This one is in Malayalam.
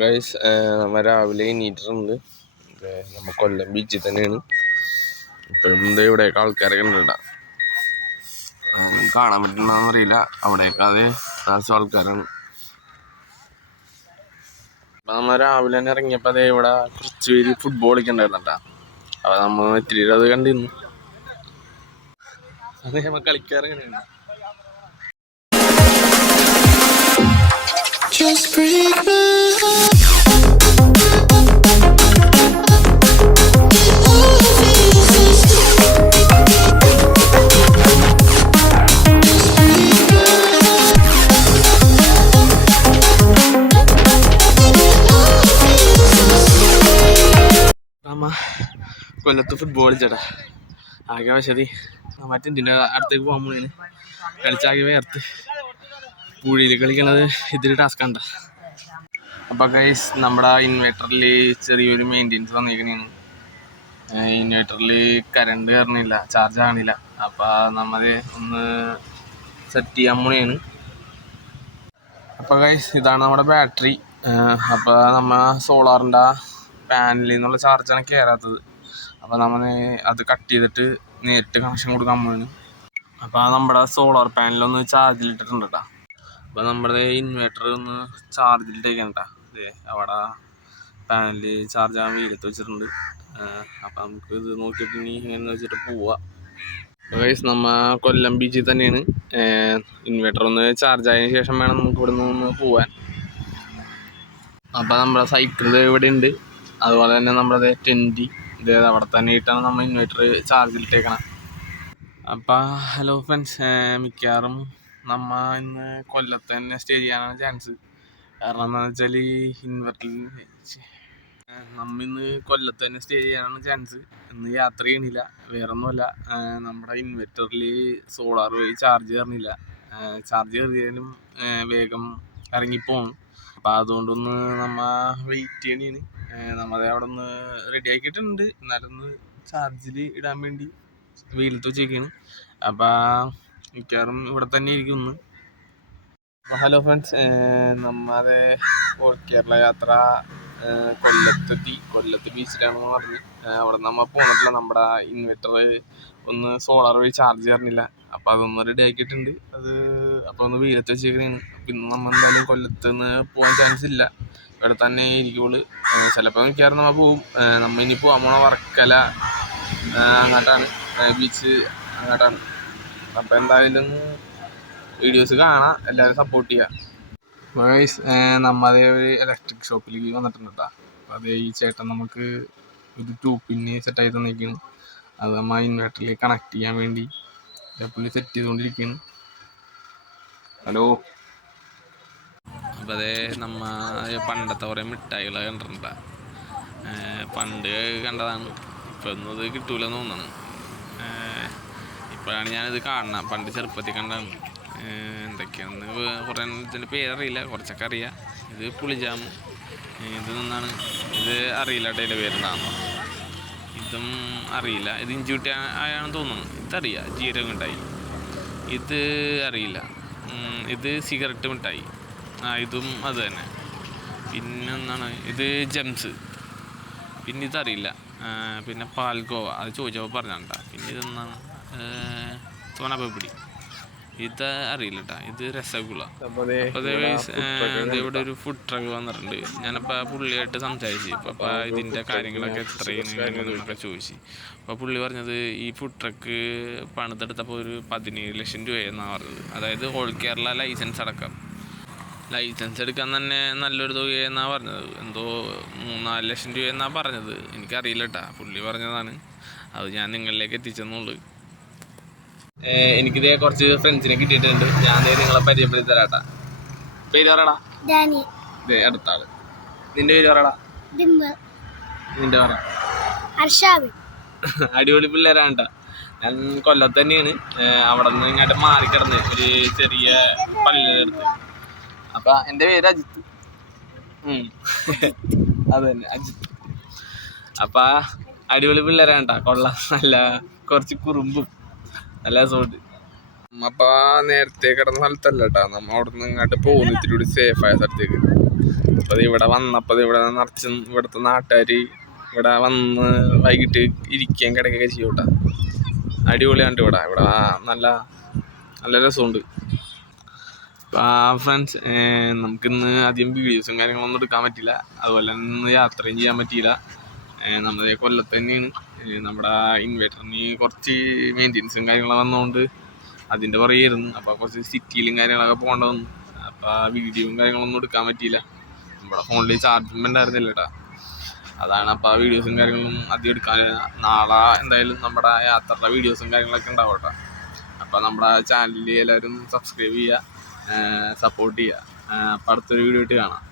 ഗൈസ് നമ്മൾ രാവിലെ എണീറ്റിട്ടുണ്ട്. നമ്മൾ കൊല്ലം ബീച്ചിൽ തന്നെയാണ്. ഇപ്പോഴും ഇവിടെയൊക്കെ ആൾക്കാരൊക്കെ ഉണ്ട്. കാണാൻ പറ്റുന്നതെന്ന് അറിയില്ല. അവിടെയൊക്കെ അത് താമസം ആൾക്കാരാണ്. അപ്പം നമ്മൾ രാവിലെ തന്നെ ഇറങ്ങിയപ്പോൾ അതേ ഇവിടെ കുറച്ച് പേര് ഫുട്ബോൾ കളിക്കണ്ടായിരുന്നട്ടാ. അപ്പം നമ്മൾ ഇത്തിരി അത് കണ്ടിരുന്നു. അത് നമ്മൾ കളിക്കാറങ്ങനെയാണ്. കൊല്ലത്ത് ഫുട്ബോൾ കളിച്ചേട്ടാ. ആകെ വശതി മറ്റെന്തിൻ്റെ അടുത്തേക്ക് പോകാൻ പോണേന് കളിച്ചാകെ വേർത്ത് പൂഴിയിൽ കളിക്കണത് ഇതിൽ ടാസ്ക് കണ്ട. അപ്പോൾ ഗൈസ് നമ്മുടെ ഇൻവേർട്ടറിൽ ചെറിയൊരു മെയിൻ്റെനൻസ് വന്നിരിക്കണേണ്. ഇൻവേർട്ടറിൽ കറണ്ട് കയറണില്ല, ചാർജ് ആകണില്ല. അപ്പോൾ നമ്മൾ ഒന്ന് സെറ്റ് ചെയ്യാൻ പോണേന്. അപ്പോൾ ഗൈസ് ഇതാണ് നമ്മുടെ ബാറ്ററി. അപ്പോൾ നമ്മൾ സോളാറിൻ്റെ പാനലിൽ നിന്നുള്ള ചാർജാണ് കയറാത്തത്. അപ്പോൾ നമ്മൾ അത് കട്ട് ചെയ്തിട്ട് നേരിട്ട് കണക്ഷൻ കൊടുക്കാൻ പോണേന്. അപ്പോൾ നമ്മുടെ സോളാർ പാനലൊന്ന് ചാർജിലിട്ടിട്ടുണ്ട് കേട്ടോ. അപ്പോൾ നമ്മുടെ ഇൻവേർട്ടർ ഒന്ന് ചാർജിലിട്ടേക്കാണ് കേട്ടോ. അതെ, അവിടെ പാനല് ചാർജ് ആകാൻ വെയിലത്ത് വെച്ചിട്ടുണ്ട്. അപ്പോൾ നമുക്ക് ഇത് നോക്കിയിട്ട് ഇനി ഇങ്ങനെ വെച്ചിട്ട് പോവാം. ഗൈസ് നമ്മൾ കൊല്ലം ബീച്ചിൽ തന്നെയാണ്. ഇൻവേർട്ടർ ഒന്ന് ചാർജ് ആയതിനു ശേഷം വേണം നമുക്ക് ഇവിടെ നിന്ന് പോവാൻ. അപ്പോൾ നമ്മുടെ സൈക്കിൾ ഇവിടെ ഉണ്ട്. അതുപോലെ തന്നെ നമ്മുടെ ടെൻറ്റ് ഇതേത് അവിടെ തന്നെ ഇട്ടാണ് നമ്മൾ ഇൻവേർട്ടർ ചാർജിലിട്ടേക്കണം. അപ്പോൾ ഹലോ ഫ്രണ്ട്സ്, മിക്കവാറും നമ്മൾ ഇന്ന് കൊല്ലത്ത് തന്നെ സ്റ്റേ ചെയ്യാനാണ് ചാൻസ്. കാരണം എന്താണെന്ന് വെച്ചാൽ ഇൻവെർട്ടറിൽ നമ്മൾ ഇന്ന് കൊല്ലത്ത് തന്നെ സ്റ്റേ ചെയ്യാനാണ് ചാൻസ്. ഇന്ന് യാത്ര ചെയ്യണില്ല, വേറൊന്നുമല്ല. നമ്മുടെ ഇൻവെർട്ടറിൽ സോളാർ വഴി ചാർജ് കയറണില്ല. ചാർജ് കയറിയാലും വേഗം ഇറങ്ങിപ്പോകും. അപ്പോൾ അതുകൊണ്ടൊന്ന് നമ്മൾ വെയിറ്റ് ചെയ്യണേന്. നമ്മളെ അവിടെ ഒന്ന് റെഡി ആക്കിയിട്ടുണ്ട്. എന്നാലും ഒന്ന് ചാർജിൽ ഇടാൻ വേണ്ടി വെയിലത്ത് വെച്ചേക്കാണ്. അപ്പോൾ മിക്കവാറും ഇവിടെ തന്നെ ഇരിക്കും ഇന്ന്. അപ്പോൾ ഹലോ ഫ്രണ്ട്സ്, നമ്മുടെ ഓൾ കേരള യാത്ര കൊല്ലത്തെത്തി. കൊല്ലത്ത് ബീച്ചിലാണെന്ന് പറഞ്ഞ് അവിടെ നമ്മൾ പോന്നിട്ടില്ല. നമ്മുടെ ഇൻവെർട്ടർ ഒന്ന് സോളാർ വഴി ചാർജ് കയറുന്നില്ല. അപ്പോൾ അതൊന്ന് റെഡി ആക്കിയിട്ടുണ്ട്. അത് അപ്പോൾ ഒന്ന് വെയിലത്ത് വെച്ചേക്കുന്നതാണ്. പിന്നെ നമ്മൾ എന്തായാലും കൊല്ലത്ത് നിന്ന് പോകാൻ ചാൻസ് ഇല്ല, ഇവിടെ തന്നെ ഇരിക്കുള്ളൂ. ചിലപ്പോൾ മിക്കവാറും നമ്മൾ പോവും. നമ്മൾ ഇനി പോകാൻ പോണ വർക്കല അങ്ങോട്ടാണ്, ബീച്ച് അങ്ങോട്ടാണ്. അപ്പോൾ എന്തായാലും വീഡിയോസ് കാണാം, എല്ലാവരും സപ്പോർട്ട് ചെയ്യുക. ഗൈസ്, നമ്മളതേ ഒരു ഇലക്ട്രിക് ഷോപ്പിലേക്ക് വന്നിട്ടുണ്ട് കേട്ടോ. അപ്പോൾ അതേ ഈ ചേട്ടൻ നമുക്ക് ഒരു 2 പിന്ന് സെറ്റായി തന്നിരിക്കുകയാണ്. അത് നമ്മൾ ഇൻവെർട്ടറിലേക്ക് കണക്ട് ചെയ്യാൻ വേണ്ടി പുള്ളി സെറ്റ് ചെയ്തുകൊണ്ടിരിക്കുകയാണ്. ഹലോ. അപ്പോൾ അതേ നമ്മ പണ്ടത്തെ കുറേ മിഠായികൾ കണ്ടിട്ടുണ്ട്. പണ്ട് കണ്ടതാണ്, ഇപ്പോൾ ഒന്നും ഇത് കിട്ടൂലെന്ന് തോന്നുന്നു. ഇപ്പോഴാണ് ഞാനിത് കാണണം. പണ്ട് ചെറുപ്പത്തിൽ കണ്ടാണ്. എന്തൊക്കെയാണെന്ന് കുറേ ഇതിൻ്റെ പേരറിയില്ല, കുറച്ചൊക്കെ അറിയാം. ഇത് പുളിജാമ്, ഇത് നിന്നാണ്, ഇത് അറിയില്ല അതിൻ്റെ പേരെന്താണെന്നോ. ഇതും അറിയില്ല. ഇത് ഇഞ്ചിട്ടി ആയാണെന്ന് തോന്നുന്നു. ഇതറിയാം, ജീരകം മിഠായി. ഇത് അറിയില്ല. ഇത് സിഗരറ്റ് മിഠായി. ഇതും അത് തന്നെ. പിന്നെ ഒന്നാണ് ഇത് ജംസ്. പിന്നെ ഇതറിയില്ല. പിന്നെ പാൽഗോവ, അത് ചോദിച്ചപ്പോൾ പറഞ്ഞാണ്ടാ. പിന്നെ ഇതൊന്നാണ് സോനാപ്പപ്പിടി. ഇത് അറിയില്ല കേട്ടോ. ഇത് രസഗുള. അപ്പോൾ ഇവിടെ ഒരു ഫുഡ് ട്രക്ക് വന്നിട്ടുണ്ട്. ഞാനപ്പോൾ പുള്ളിയായിട്ട് സംസാരിച്ചു. അപ്പോൾ ഇതിൻ്റെ കാര്യങ്ങളൊക്കെ എത്രയെന്നൊക്കെ ചോദിച്ചു. അപ്പോൾ പുള്ളി പറഞ്ഞത് ഈ ഫുഡ് ട്രക്ക് പണിതെടുത്തപ്പോൾ ഒരു 17 ലക്ഷം രൂപയെന്നാണ് പറഞ്ഞത്. അതായത് ഓൾ കേരള ലൈസൻസ് അടക്കം. ലൈസൻസ് എടുക്കാൻ തന്നെ നല്ലൊരു തുകയെന്നാണ് പറഞ്ഞത്. എന്തോ 3-4 ലക്ഷം രൂപയെന്നാണ് പറഞ്ഞത്. എനിക്കറിയില്ല കേട്ടോ, പുള്ളി പറഞ്ഞതാണ്. അത് ഞാൻ നിങ്ങളിലേക്ക് എത്തിച്ചെന്നുള്ളൂ. എനിക്കിതേ കുറച്ച് ഫ്രണ്ട്സിനെ കിട്ടിയിട്ടുണ്ട്. ഞാൻ നിങ്ങളെ പരിചയപ്പെടുത്തി തരാട്ടാ. പേര് പറയടാ. ഇതേ അടുത്ത ആള്. നിന്റെ പേര് പറയടാ. നിന്റെ പറ. അടിപൊളി പിള്ളേരാണ്ടാ. ഞാൻ കൊല്ലത്ത് തന്നെയാണ്. അവിടെ നിന്ന് ഇങ്ങോട്ട് മാറിക്കിടന്ന് ഒരു ചെറിയ പള്ളിയുടെ അടുത്ത്. അപ്പൊ എൻ്റെ പേര് അജിത്ത്. അത് തന്നെ, അജിത്ത്. അപ്പൊ അടിപൊളി പിള്ളേരാണ്ടാ, കൊള്ളാം. നല്ല കുറച്ച് കുറുമ്പും നല്ല സോട്ട്. നമ്മ നേരത്തെ കിടന്ന സ്ഥലത്തല്ല കേട്ടോ. നമ്മ അവിടെ നിന്ന് ഇങ്ങോട്ട് പോകുന്നു ഇത്തിരി കൂടി സേഫായ സ്ഥലത്തേക്ക്. അപ്പോൾ ഇവിടെ വന്നപ്പോൾ ഇവിടെ നിറച്ച് ഇവിടുത്തെ നാട്ടുകാർ ഇവിടെ വന്ന് വൈകിട്ട് ഇരിക്കുകയും കിടക്കുകയൊക്കെ ചെയ്യും കേട്ടോ. അടിപൊളിയാണ് ഇവിടെ ഇവിടെ നല്ല നല്ല രസമുണ്ട്. ഫ്രണ്ട്സ്, നമുക്കിന്ന് അധികം വീഡിയോസും കാര്യങ്ങളൊന്നും എടുക്കാൻ പറ്റില്ല. അതുപോലെ തന്നെ യാത്രയും ചെയ്യാൻ പറ്റിയില്ല. നമ്മുടെ കൊല്ലത്ത് തന്നെയാണ്. നമ്മുടെ ഇൻവേർട്ടറിന് കുറച്ച് മെയിൻ്റെനൻസും കാര്യങ്ങളൊക്കെ വന്നതുകൊണ്ട് അതിൻ്റെ പുറകെയായിരുന്നു. അപ്പോൾ കുറച്ച് സിറ്റിയിലും കാര്യങ്ങളൊക്കെ പോകേണ്ട വന്നു. അപ്പോൾ വീഡിയോയും കാര്യങ്ങളൊന്നും എടുക്കാൻ പറ്റിയില്ല. നമ്മുടെ ഫോണിൽ ചാർജും ഉണ്ടായിരുന്നില്ല കേട്ടോ. അതാണ്. അപ്പോൾ ആ വീഡിയോസും കാര്യങ്ങളും അധികം എടുക്കാനില്ല. നാളെ എന്തായാലും നമ്മുടെ യാത്രയുടെ വീഡിയോസും കാര്യങ്ങളൊക്കെ ഉണ്ടാവും കേട്ടോ. അപ്പോൾ നമ്മുടെ ചാനലിൽ എല്ലാവരും സബ്സ്ക്രൈബ് ചെയ്യുക, സപ്പോർട്ട് ചെയ്യുക. അപ്പോൾ അടുത്തൊരു വീഡിയോ ആയിട്ട് കാണാം.